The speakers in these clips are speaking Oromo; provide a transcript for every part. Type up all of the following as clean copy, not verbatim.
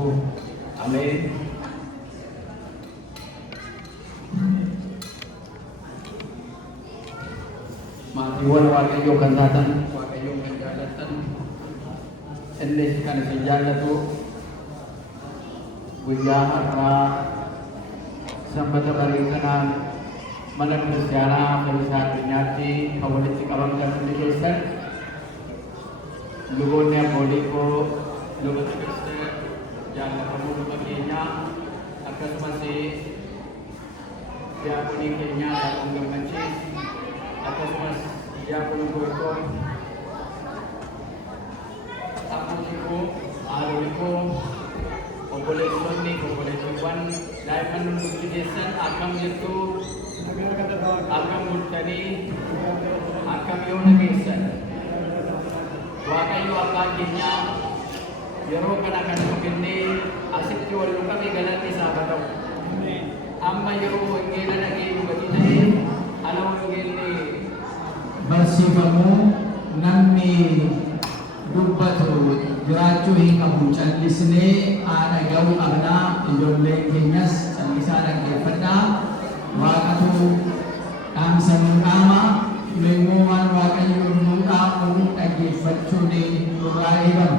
Amen. Maatiiwwan Waaqayyoo kan taatan, Waaqayyoon kan jaallattan, innis kan isin jaallatu guyyaa har'aa sanbata bareedanaan mana kiristaanaa Fayyisaa Addunyaatti kan walitti qabamtan hundi keessan luboonni abbootii koo lubata kiristaanaa jaallatamoo luba keenyaa akkasumas diyaaqonii keenyaa Daaqon Gammachiis akkasumas diyaaqon Goyitoon abbootii koo haadholii koo obboleessonni obboleettiiwwan daa'imman hundumti keessan akkam jirtu akkam bultanii akkam yoo nageessan Waaqayyo abbaan keenyaa yeroo kana kan nu kennee asitti wal nu qabe galanni isaaf haa ta'u. Amma yeroo wangeela dhageenyu gadi ta'ee ala wangeelli barsiifamuu namni dubbatu jiraachuu hin qabu callisnee haadha ga'uu qabnaa ijoolleen keenyas callisaa dhaggeeffadhaa waaqatu dhaamsa nuu dhaama immoo waan waaqayyo nuu dhaamu dhaggeeffachuun nurraa eegamu.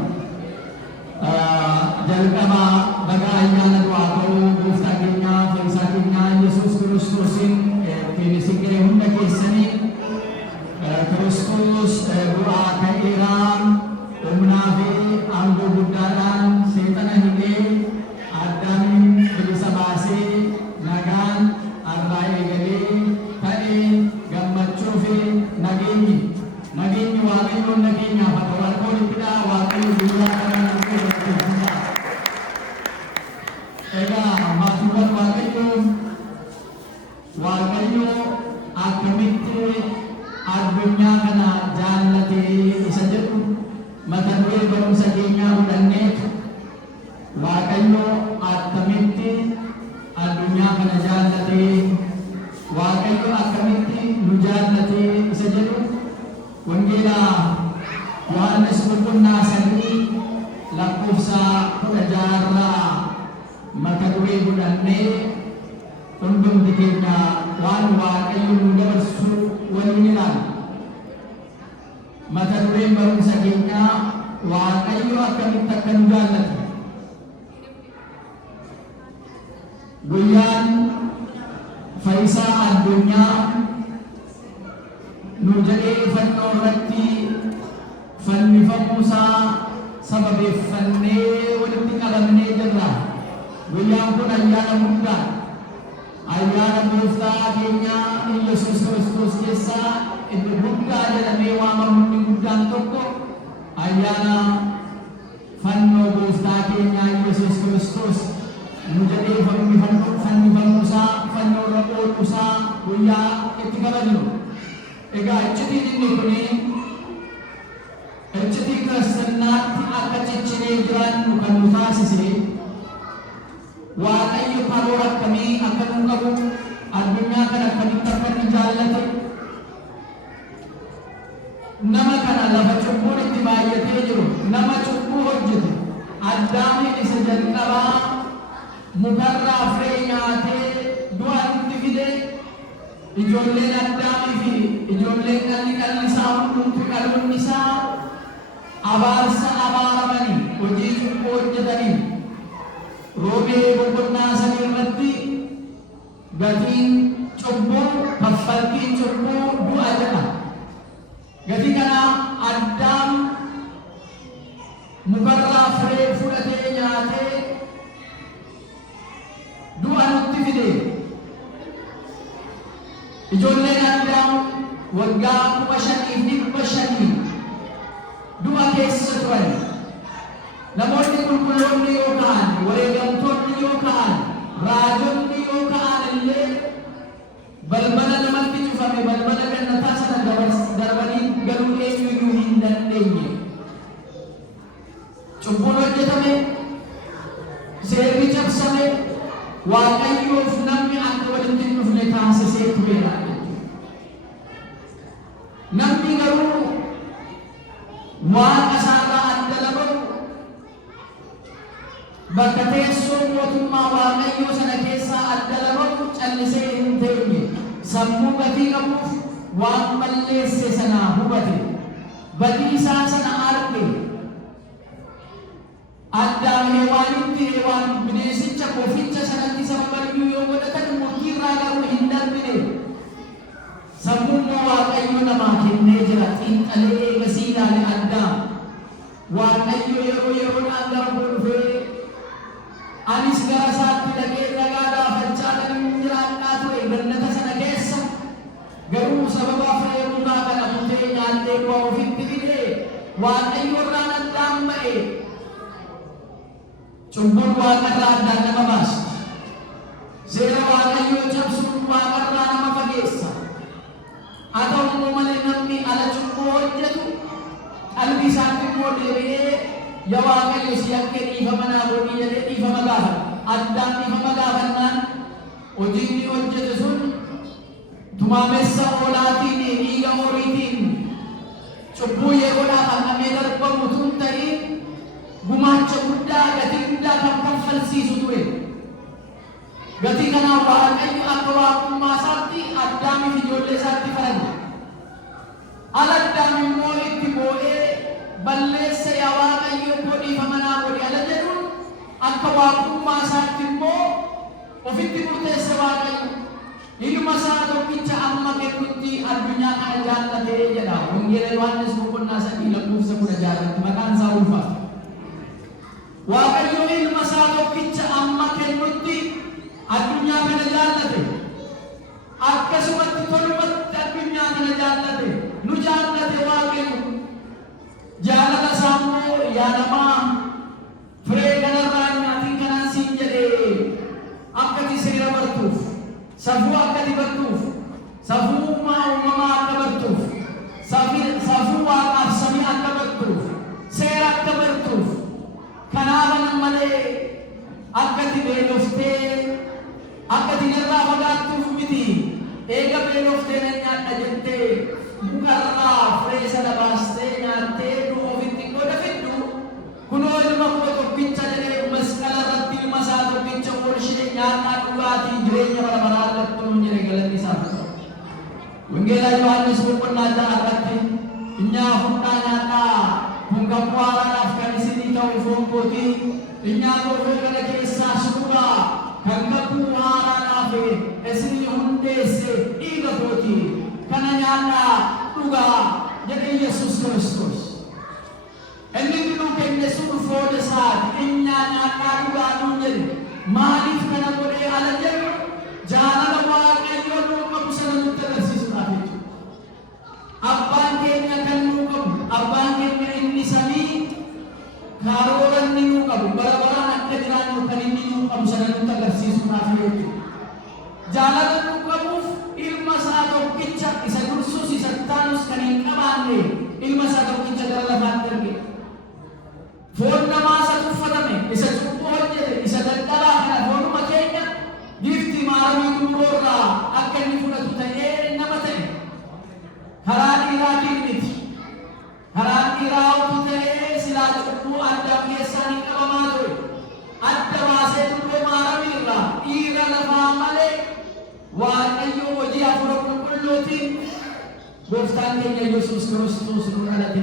Jalqaba baga ayyaana du'aa ta'uu gooftaa keenyaa Fayyisaa keenyaa Yesuus Kiristoosiin ittiin isin ga'e hunda keessaniin Kiristoos du'aa ka'eeraan humnaa fi aangoo guddaadhaan seexana hidhee Addaamin bilisa baasee nagaan har'aa eegalee ta'ee gammachuu fi nageenyi Waaqayyoon nageenyaaf akka warqoon ittidhaa Waaqayyo guyyaa kana maatiiwwan Waaqayyo akkamitti addunyaa kana jaallatee isa jedhu mata duree barumsa keenyaa fudhanneetu Waaqayyo akkamitti addunyaa kana jaallatee Waaqayyo akkamitti nu jaallatee isa jedhu wangeela Yohaannis boqonnaa 3 lakkoofsa 16 mata duree fudhannee hundumti keenya waan Waaqayyo nu dabarsu waliin ilaalla. Mata dureen barumsa keenyaa Waaqayyo akkamitti akka nu jaallate. Guyyaan Fayyisaa Addunyaa nu jedhee fannoo irratti fannifamuusaa sababeeffannee walitti qabamnee jirra. Guyyaan kun ayyaana guddaa ayyaana gooftaa keenyaa Yesuus Kiristoos keessaa inni guddaa jedhamee waamamu inni guddaan tokko ayyaana fannoo gooftaa keenyaa Yesuus Kiristoos nu jedhee fannifamuusaa fannoo irra ooluusaa guyyaa itti kabajnu. Egaa iccitiin inni kuni iccitii kiristaanaatti akka ciccinee jiraannu kan nu taasise Waaqayyo karoora akkamii akka nu qabu addunyaa kana akkamitti akka inni jaallate nama kana lafa cubbuun itti baay'atee jiru nama cubbuu hojjete Addaamiin isa jalqabaa mukarraa firee nyaatee du'a itti fide ijoolleen Addaamii fi ijoolleen dhalli isaa hundumtu dhaloonni isaa abaarsa abaaramanii hojii cubbuu hojjetanii Roobee boqonnaa 3 irratti gatiin cubbuu kaffaltiin cubbuu du'a jedha. Gatii kana Addaam mukarraa firee fudhatee nyaatee du'a nutti fide. Ijoolleen Addaam waggaa 5,500 du'a keessa turan. Namoonni qulqulloonni yoo ka'an, wareegamtoonni yoo ka'an, raajonni yoo ka'an illee balbala namatti cufame balbala gannataa sana darbanii galuu eenyuyyuu hin dandeenye. Cubbuun hojjetame, seerri cabsame, Waaqayyoof namni akka walitti hin dhufne taasisee tureera. Namni garuu Waaqa isaarraa adda lama bakka teessoo mootummaa Waaqayyoo sana keessaa adda lamaatu callisee hin teenye sammuu gatii qabuuf waan balleesse sana hubate badii isaa sana arge Addaam Hewaanitti Hewaan bineensicha koficha sanatti sababni yoo godhatan murtii irraa garuu hin darbine sammuun Waaqayyo namaa kennee jira xiinxalee eegasii ilaale Addaam Waaqayyo yeroodhaan gara koo dhufee anis gara isaatti dhaqee ragaa gaafachaa kan jiraannaa ture gannata sana keessa garuu sababa afree mukaa kana butee nyaatee du'a ofitti fidee Waaqayyo irraan addaan ba'e cubbuun Waaqarraa addaan nama baasa seera Waaqayyoo cabsuun Waaqarraa nama fageessa haa ta'u malee namni ala cubbuu hojjetu qalbii isaatti immoo deebi'ee yaa Waaqayyo si akka dhiifama naa godhi jedhee dhiifama gaafa addaan dhiifama gaafannaan hojii inni hojjete sun tumaamessa hoolaatiin dhiiga horiitiin cubbuu yeroodhaaf haqamee darbamu tun ta'in gumaacha guddaa gatii guddaa kan kaffalsiisu ture gatii kanaaf Waaqayyo akka waaqummaa isaatti Addaamiif ijoollee isaatti farade ala Addaam immoo itti boo'ee balleessa yaa Waaqayyo koo dhiifama naa godhi ala jedhuun akka waaqummaa isaatti immoo ofitti murteesse Waaqayyo ilma isaa tokkicha amma kennutti addunyaa kana jaallatee jedha wangeela Yohaannis boqonnaa 3:16 maqaan isaa ulfaata Waaqayyo ilma isaa tokkicha amma kennutti addunyaa kana jaallate akkasumatti tolumatti addunyaa kana jaallate nu jaallate Waaqayyo jaalala isaa immoo yaa namaa firee kanarraa nyaatiin kanaan siin jedhee akkati seera bartuuf safuu akkati bartuuf safuummaa uumamaa akka bartuuf safuu waaqaaf samii akka bartuuf seera akka bartuuf kanaafan malee akkati beeloftee akkati narraa fagaattuuf miti eega beeloftee nan nyaadha jettee mukarraa firee sana baastee nyaattee du'a ofitti godha fiddu kunoo ilma koo tokkicha jedhee masqala irratti ilma isaa tokkicha oolshee nyaadhaa dhugaatii jireenya bara baraa argattu nuun jedhe galanni isaaf wangeela Yohaannis boqonnaa 6 irratti innaa fudhaa nyaadhaa kun kakuu haaraadhaaf kan isinii ta'u foon kootii innaa goofee kana keessaa suuraa kan kakuu haaraadhaaf isinii hundeesse dhiiga kootii kana nyaadhaa dhugaa jedhe Yesuus Kiristoos inni nuu kenne sun foon isaati innaa nyaadhaa dhugaa nuun jedhe maaliif kana godhee ala jedhu jaalala Waaqayyoo nuu qabu sana nutti agarsiisuudhaaf jechuudha abbaan keenya kan nuu qabu abbaan keenya inni samii karoora inni nuu qabu bara baraan akka jiraannu kan inni nuu qabu sana nutti agarsiisuudhaaf jechuudha jaalala nuu qabuuf ilma isaa tokkicha isa dursus isa taanus kan hin qabaanne ilma isaa tokkicha gara lafaatti erge foon namaa isa tuffatame isa cubbuu hojjete isa dadhabaa kana foonuma keenya gifti maaramii duroorraa akka inni fudhatu ta'ee nama ta'e karaa dhiiraatiin miti karaa dhiiraa utuu ta'ee silaa cubbuu Addaam keessaa hin qabamaa ture adda baasee duroo maaramii irraa dhiira lafaa malee Waaqayyo hojii hafuura qulqulluutiin gooftaan keenya Yesuus Kiristoos nu dhalate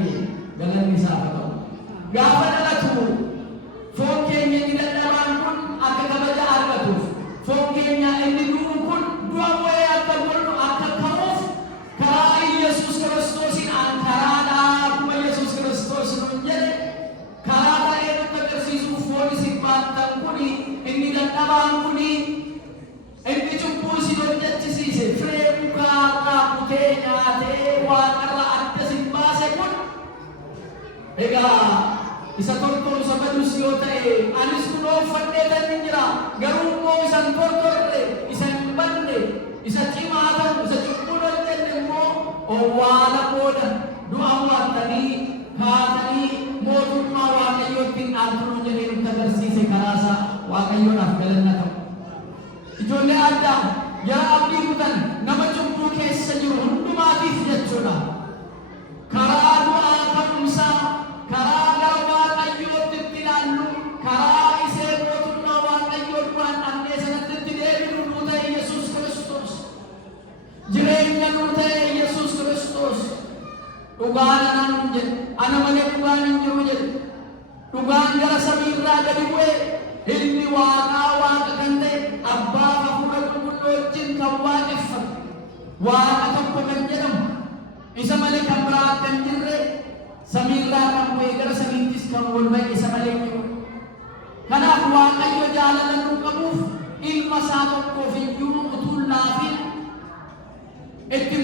galanni isaaf haa ta'u gaafa dhalatu foon keenya inni dadhabaan kun akka kabaja argatuuf foon keenya inni du'u kun du'a bu'ee akka godhu akka ka'uuf karaa Yesuus Kiristoosiin karaadhaa akkuma Yesuus Kiristoos nuun jedhe karaa ta'ee nutti agarsiisuuf foon isin baattan kuni inni dadhabaan kuni inni cubbuu isin hojjechisiise firee mukaarraa kutee nyaatee waaqarraa adda isin baase kun egaa isa tortoru isa badus yoo ta'e anis kunoo uffadhee tan jira garuu immoo isa tortorre isa hin badne isa cimaa ta'u isa cubbuun hojjenne immoo owwaala booda du'a mo'attanii kaatanii mootummaa Waaqayyootiin dhaaltuun jedhee nutti agarsiise karaasaa Waaqayyoodhaaf galanna ta'u ijoollee Addaam yaa abdii kutan nama cubbuu keessa jiru hundumaatiif jechuudha karaa du'aa ka'umsaa karaa gara Waaqayyootti ilaallu karaa isee dhugaan anaan jedhe, ana malee dhugaan hin jiru jedhe. Dhugaan gara samii irraa gadi bu'e ilmi waaqaa waaqa kan ta'e abbaa hafuura qulqulluu wajjin kan waaqeffatu waaqa tokko kan jedhamu isa malee kan biraa kan jirre samii irraa kan bu'e gara samiittis kan ol ba'e isa malee jiru. Kanaaf Waaqayyo jaalala nuu qabuuf ilma isaa tokkoof iyyuu utuu hin laafin itti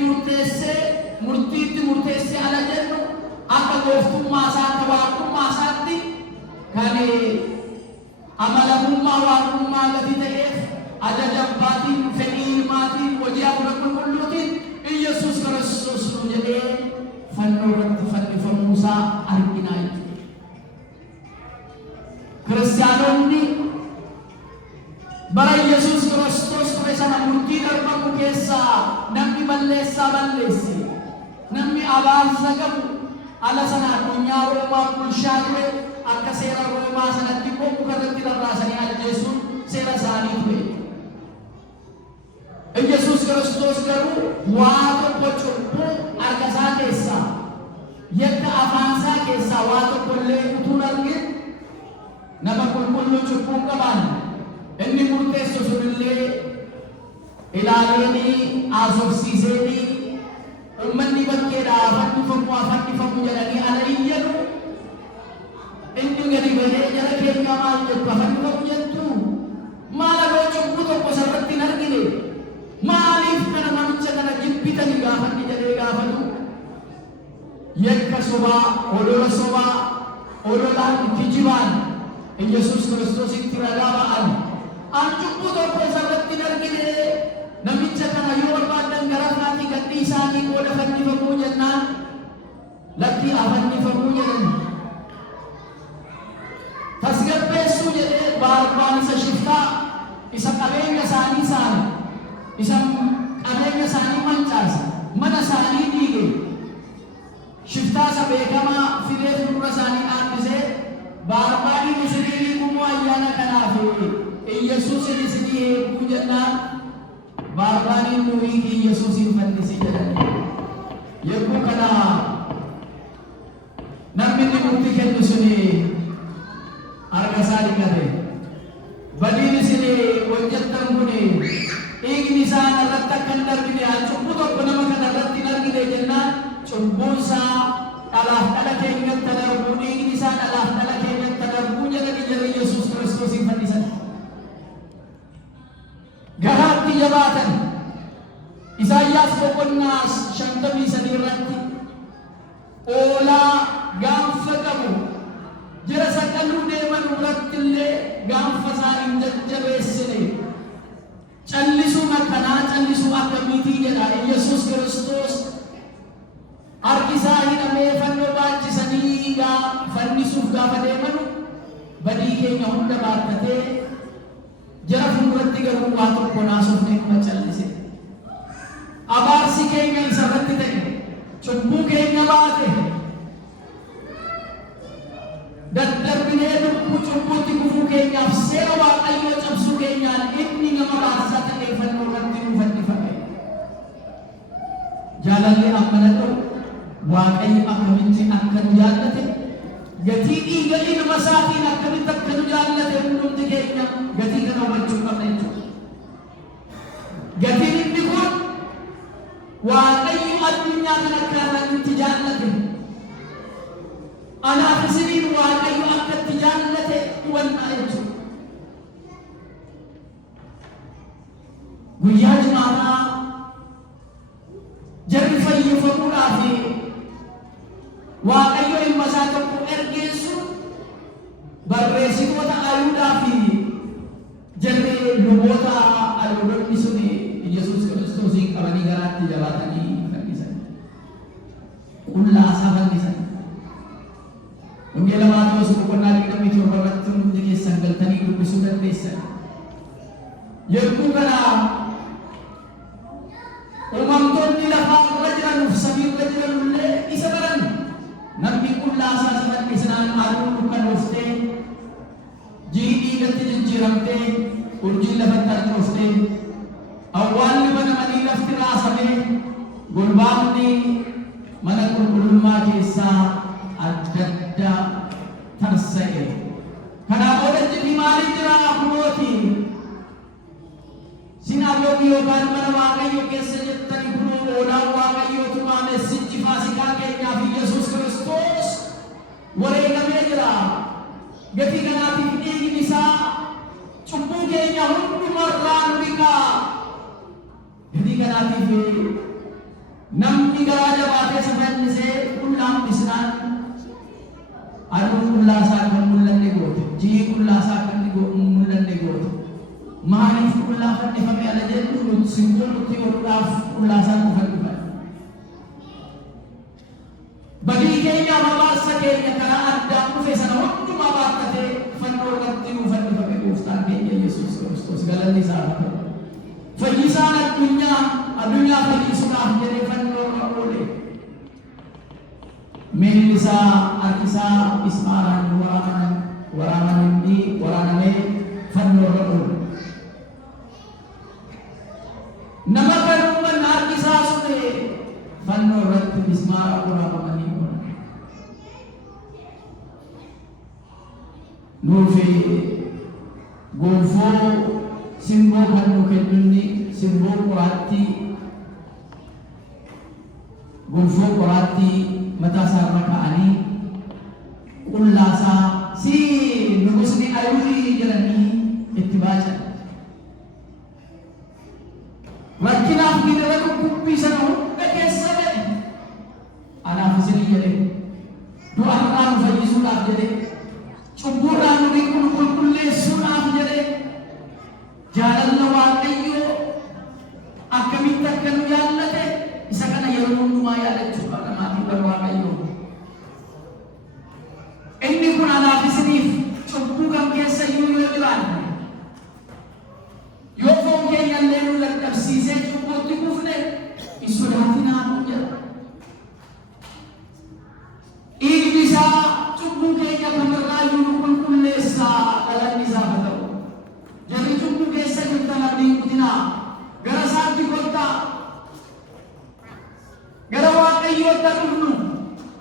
murteessee ala jennu akka gooftummaa isaa akka waaqummaa isaatti kan amanamummaa waaqummaa gadi ta'eef ajaja abbaatiin fedhii ilmaatiin hojii hafuura qulqulluutiin Iyyasuus Kiristoos nu jedhee fannoo irratti fannifamuu isaa arginaa jechuudha. Kiristaanonni bara Iyyasuus Kiristoos ture sana murtii darbamu keessaa namni balleessaa balleesse, namni abaarsa qabu ala sana addunyaa Roomaa bulchaa ture akka seera Roomaa sanatti qomu irratti rarraasanii ajjeesuun seera isaanii ture. Iyyasuus Kiristoos garuu waa tokko cubbuu harka isaa keessaa yakka afaan isaa keessaa waa tokko illee utuu hin argin nama qulqulluu cubbuu qaban inni murteessu sunillee ilaaleenii haasofsiiseenii ummanni bakkeedhaa fannifamu jedhanii ala iyyanu inni gadi bahee jara keenya maal jettu fannifamu jettu maal aboo cubbuu tokko sarratti hin argine maaliif kana namicha kana jibbitanii gaafanni jedhee gaafatu yakka sobaa ololaan kijibaan Iyyasuus Kiristoositti ragaa ba'an an cubbuu tokko sarratti hin argine namicha kana yoo barbaadan gara faatii gadhii isaanii qooda fannifamuu jennaan lakkii afannifamuu jedhan tasgabbeessuu jedhee Baarbaan isa shiftaa isa qabeenya isaanii saame isa qabeenya isaanii mancaase mana isaanii diige shiftaa isa beekamaa fidee fuuldura isaanii dhaabbisee Baarbaadhiin isinii gumuu ayyaana kanaaf Iyyasuus isinii eeguu jennaan Baarbaadhiin nuyi Iyyasuusin fannisi jedhanii yeroo kana namni inni murtii kennu suni harka isaa dhiqate badiin isinii hojjettan kun dhiigni isaa irratti akka hin darbine cubbuu tokko nama kana irratti hin argine jennaan cubbuun isaa dhalaaf dhala keenyatti darbuu dhiigni isaa dhalaaf dhala keenyatti darbuu jedhanii jara Iyyasuus Kiristoosiin fannisan. Garaatti jabaatan Isaayyaas boqonnaa 53 irratti oolaa gaanfa qabu jara saqaluu deeman irratti illee gaanfa isaanii hin jajjabeessine callisuu akkanaa callisuu akkamiitii jedha Iyyasuus Kiristoos harki isaa hidhamee fannoo baachisanii fannisuuf gaafa deemanu badii keenya hunda baattatee jara fuulduratti garuu waa tokko naasofnee kuma callise. Abaarsi keenya isarratti ta'e cubbuu keenya baate daddarbinee lubbuu cubbuutti kufuu keenyaaf seera Waaqayyoo cabsuu keenyaan inni nama baarsaa ta'ee fannoo irratti nu fannifame. Jaalallee ammanadhu Waaqayyo akkamitti akka nu jaallate gatii dhiiga ilma isaatiin akkamitti akka nu jaallate hundumti keenya gatii kana hubachuu qabna jechuudha. Gatiin inni kun Waaqayyo addunyaa kana akka irratti jaallate anaaf isiniin Waaqayyo akka itti jaallate hubannaa jechuudha. Guyyaa Jumaataa jarri fayyifamuudhaaf Waaqayyo ilma isaa tokko ergeessu barreessitoota Ayihudaa fi jarri luboota Ayihudoonni sun Iyyasuus Kiristoosiin qabanii garaatti jabaatanii fannisan. Qullaa isaa fannisan. Wangeela Maatewos boqonnaa 27 irratti hundi keessan galtanii dubbisuu dandeessan. Yeroo kana uumamtoonni lafaa irra jiranuuf samii irra jiranullee isa baran namni qullaa isaa fannisnaan aduun dukkanoftee ji'i dhiigatti jijjiiramtee urjiin lafatti harcooftee awwaalli banamanii lafti raasamee golbaanni mana qulqullummaa keessaa adda addaa tarsa'e. Kanaaf oolatti maaliif jira kunooti sinagoogi yookaan mana Waaqayyo keessa jettani kunoo oolaan Waaqayyootu maamessichi Faasikaa keenyaaf Yesuus Kiristoos wareegamee jira. Gatii kanaatiif dhiigni isaa cubbuu keenya hundumarraa nu dhiqaa. Gatii kanaatiif namni garaa jabaatee isa fannisee qullaa bisnaan aduun qullaasaa kan mul'anne goote, ji'i qullaasaa kan mul'anne goote. Maaliif qullaa fannifame ala jennu simboo nuti godhuudhaaf qullaasaa nu fannifame. Badii keenya mabaasa keenya karaa addaan dhufe sana hundumaa baattatee fannoo irratti nu fannifame gooftaan keenya Yesuus Kiristoos galanni isaa haa ta'u. Fayyisaan addunyaa fayyisuudhaaf jedhee fannoo irra oole. Miilli isaa harki isaa mismaaraan waraanamee fannoo irra oole. Nama kanummaan harki isaa suphee fannoo irratti mismaara waraanamanii oole. Nuufi gonfoo simboo kan nu kennuun simboo qoraattii gonfoo qoraattii mataa isaa irra kaa'anii qullaasaa si nugusni Ayuudii jedhanii itti baacan. Rakkinaaf giddira dhukkubbii sana hunda keessa ba'e anaaf isinii jedhe du'arraa nu fayyisuudhaaf jedhe cubbuudhaan nu qulqulleessuudhaaf jedhe jaalala Waaqayyoo akkamitti akka nu jaallate isa kana yeroo hundumaa yaadachuu qabna maatii bara Waaqayyoo. Inni kun anaaf isiniif cubbuu kam keessa iyyuu yoo jiraanne yoo foon keenya illee nu dadhabsiisee cubbuutti kufne hin sodaatinaa nu jedha. Dhiigni isaa cubbuu keenya kamirraa iyyuu nu qulqulleessaa galanni isaa haa ta'u. Jarri cubbuu keessa jirtan abdiin kutinaa gara isaatti kottaa gara Waaqayyootti dhufnu.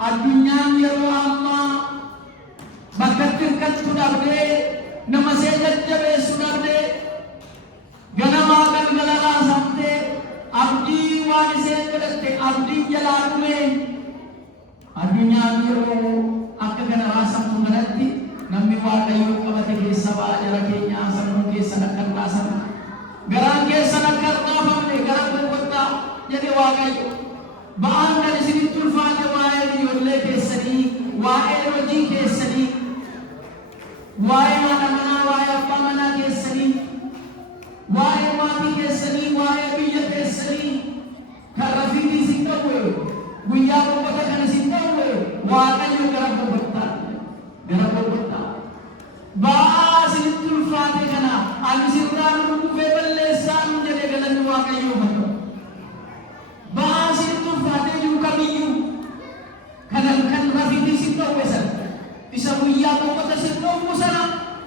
Addunyaan yeroo ammaa bakka hirkattu dhabdee nama see jajjabeessu dhabdee ganamaa galgala raasamtee abdii waan isheen godhatte abdiin jalaa dhume. Addunyaan yeroo akka kana raasamtu kanatti namni Waaqayyoo qabate keessa ba'a jara keenyaa sammuu keessan akka raasamu garaan keessan akka raafamne gara boqottaa jedhe Waaqayyo. Ba'aan kan isinitti ulfaate waa'ee ijoollee keessanii, waa'ee hojii keessanii, waa'ee haadha manaa, waa'ee abbaa manaa keessanii, waa'ee maatii keessanii, waa'ee biyya keessanii kan rafiitii isin dhawwe guyyaa boqota kan isin dhawwe Waaqayyo gara boqottaa. Ba'aa isinitti ulfaate kana ani sirraa nu dhufee balleessaa nu jedhe galanni Waaqayyoo haa ta'u. Ba'aa isinitti ulfaatee jiru kamiyyuu kan rafiitii isin dhawwe sana isa guyyaa boqota isin dhawwu sana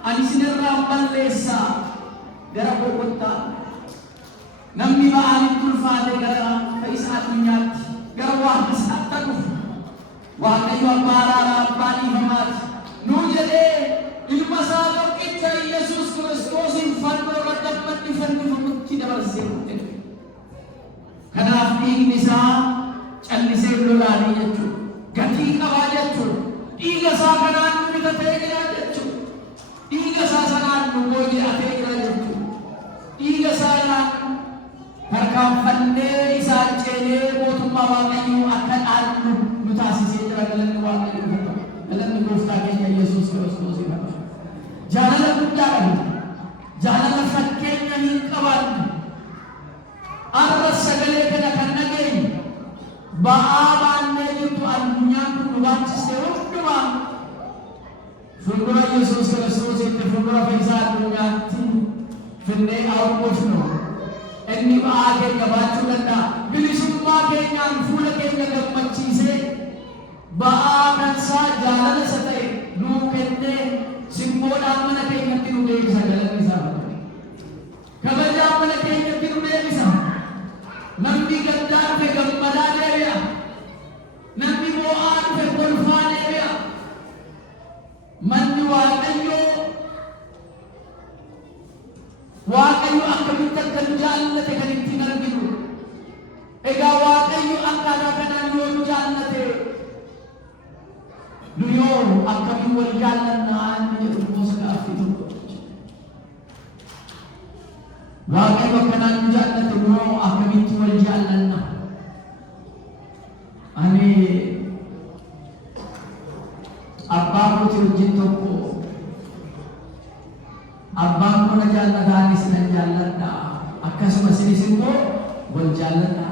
ani isinirraa balleessaa gara boqottaa. Namni ba'aan itti ulfaate gara isa addunyaatti gara waan isaatti dhufu Waaqayyo abbaa araaraa abbaa dhiifamaati nuu jedhee ilma isaa tokkicha Yesuus Kiristoosiin fannoo irratti fannifamutti dabarsee jedhe. Kanaaf dhiigni isaa callisee lolaalee jechuudha. Gatii qabaa jechuudha. Dhiiga isaa kanaan nu bitatee jira jechuudha. Dhiiga isaa sanaan nu booji'atee jira jechuudha. Dhiiga isaa kanaan tarkaanfannee isaa ceenee mootummaa Waaqayyoo akka dhaallu nu taasisee jira galanni Waaqayyoo. Galanni gooftaa keenya Yesuus Kiristoos haa ta'u. Jaalala guddaa qabu. Jaalala fakkeenya hin qabaanne. Arra sagalee kana kan dhageenyu ba'aa baannee jirtu addunyaan kun nu baachistee hundumaa fuuldura Yesuus Kiristoositti fuuldura fayyisaa addunyaatti finnee awwaalufnu. Inni ba'aa keenya baachuu danda'a. Bilisummaa keenyaan fuula keenya gammachiisee ba'aa kansaa jaalala isa ta'e nuu kennee simboodhaan mana keenyatti nu deebisa galanni isaa haa ta'u. Kabajaan mana keenyatti nu deebisa. Namni gaddaa dhufe gammadaa deebi'a. Waaqayyo akkamitti akka nu jaallate kan ittiin arginu. Egaa Waaqayyo akkaataa kanaan yoo nu jaallate nu yoo akkamiin wal jaallannaa inni jedhu gosa gaaffii tokko. Waaqayyo akkanaan nu jaallate nu yoo akkamitti wal jaallanna. Ani abbaa kooti wajjin tokko abbaan koo na jaallata anis nan jaalladha akkasumas isinis immoo wal jaalladha.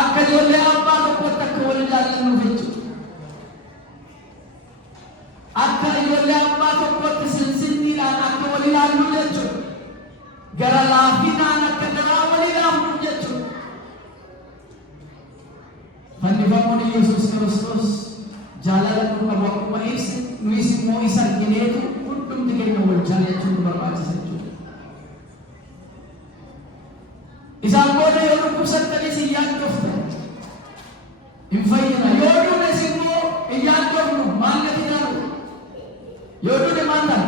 Akka ijoollee abbaa tokkotti akka wal jaallannuuf jechuudha. Akka ijoollee abbaa tokkotti sinsinniidhaan akka wal ilaallu jechuudha. Gara laafinaan akka garaa wal ilaallu jechuudha. Fannifamuun Yesuus Kiristoos jaalala nu qabu akkuma ibse nuyis immoo isa argineetu hundumti keenya wal jaalachuun nu barbaachisa jechuudha. Isaan booda yoo dhukkubsattanis hin yaaddofne hin fayyina. Yoo duunes immoo hin yaaddofnu maal gati dhabu. Yoo duune maal ta'a?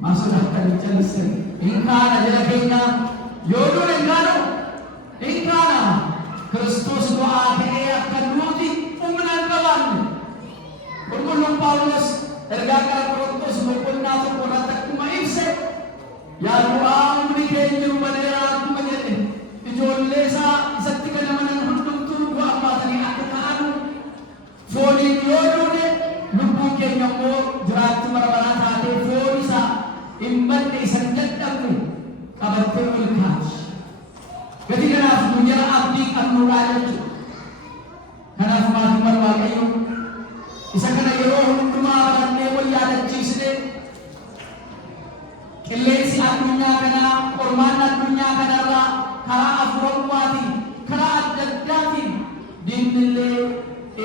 Maa sodaatanii callisan hin kaana jala keenyaa. Yoo duune hin kaanu hin kaana. Kiristoos du'aa ta'ee akka nuti humna hin qabaanne. Qulqulluun Phaawulos ergaa gara Qorontos boqonnaa tokko irratti akkuma ibse yaa du'aa humni keenya jiru badeeraa akkuma jedhe ijoollee isaa isatti galamanan hundumtuu du'a baatanii akka ta'anu fooniin yoo duune lubbuun keenya immoo jiraatti barabaraa taatee foon isaa hin badne isa hin dadhabne qabattee ol kaati. Gati kanaaf nu jala abdii qabnuudhaa jechuudha. Kanaaf maatiin Waaqayyo isa kana yeroo hundumaa barannee wal yaadachiisne qilleensi addunyaa kanaa qormaan addunyaa kanarraa karaa afuurammaatiin karaa adda addaatiin diinillee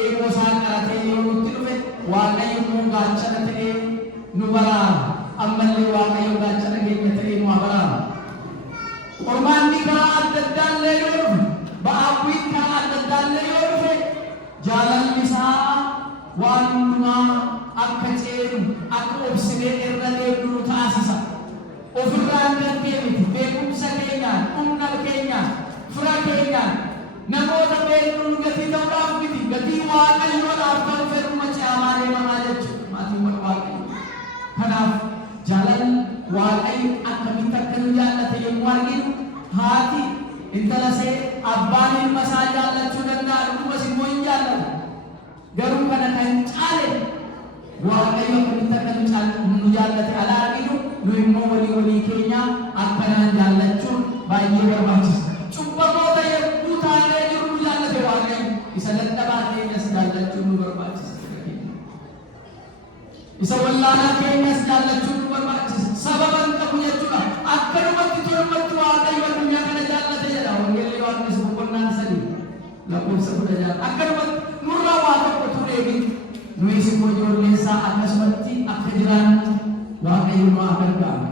eegoo isaa qaratee yoo nutti dhufe Waaqayyo immoo gaachana ta'ee nu baraara. Ammallee Waaqayyo gaachana keenya ta'ee nu baraara. Qormaanni karaa adda addaallee yoo dhufe ba'aawwiin karaa adda addaallee yoo dhufe jaalalli isaa waan hundumaa akka ceenu akka obsinee irra deemnu nu taasisa. Ofirraan darbee miti beekumsa keenyaan humna keenyaan fira keenyaan namoota beeknuun gatii ta'uudhaaf miti gatii Waaqayyoodhaaf ta'u fedhuma caamaa deemamaa jechuudha maatiin Waaqayyo. Kanaaf jaalalli Waaqayyo akkamitti akka nu jaallate yommuu arginu haati intala ishee abbaan ilma isaa jaallachuu danda'a dhugumas immoo hin jaallatu. Garuu kana kan caale Waaqayyo akkamitti akka nu jaallate ala arginu nu immoo walii keenya akkanaan jaallachuun baay'ee barbaachisa. Cubbamoota yommuu taanee jiru nu jaallate Waaqayyo isa dadhabaa keenyas jaallachuun nu barbaachisa. Isa wallaanaa keenyas jaallachuun nu barbaachisa. Sababa hin qabu jechuudha. Akkanumatti tolumatti Waaqayyo addunyaa kana jaallate jedha Wangeelli Yohaannis boqonnaan 3:16. Akkanumatti nurraa waa tokko tureefi nuyis immoo ijoollee isaa akkasumatti akka jiraannu Waaqayyo nu haa gargaaru.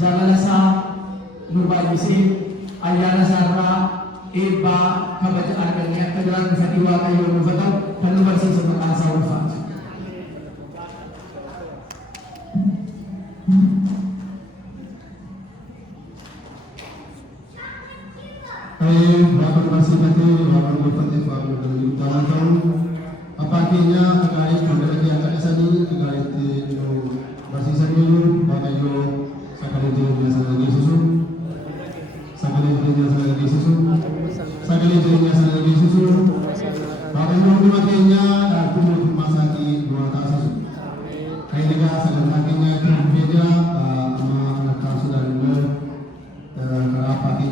Jaalala isaa nu baay'isee ayyaana isaa irraa eebbaa kabaja argannee akka jiraannu fedhii Waaqayyo nuuf ta'u kan nu barsiisu maqaan isaa ulfaatu. Bapak Presiden